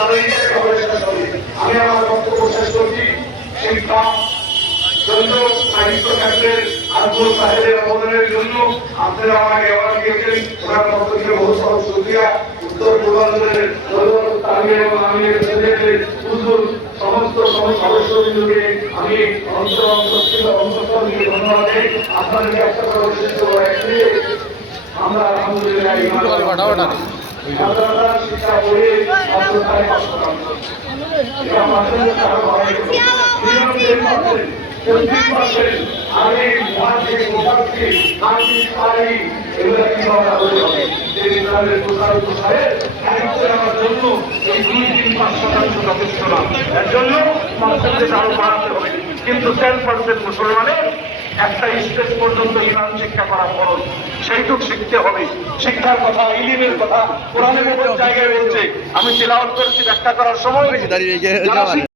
আমি আমার বক্তব্য শেষ করছি। শিক্ষা জন্য সাহিত্য ক্ষেত্রের আব্দুল সাহেবের অবদানের জন্য আপনারা আমাকে অ্যাওয়ার্ড দিয়েছেন। ওনার পক্ষ থেকে বহুত বহুত শুকরিয়া। উত্তর পূর্বাঞ্চলের তামিল এবং আমিরের সমস্ত সদস্যবৃন্দকে আমি অন্তঃস্থল থেকে ধন্যবাদ দিই। আপনাদেরকে একটা কথা আমরা আলহামদুলিল্লাহ শিক্ষা পড়ে আমি কিন্তু 10% মুসলমানের একটা স্টেজ পর্যন্ত ইমান শিক্ষা করা ফরজ, সেইটুক শিখতে হবে। শিক্ষার কথা, ইলিমের কথা কোরআনের জায়গায় বলছে। আমি তিলাওয়াত করেছি, ব্যাখ্যা করার সময়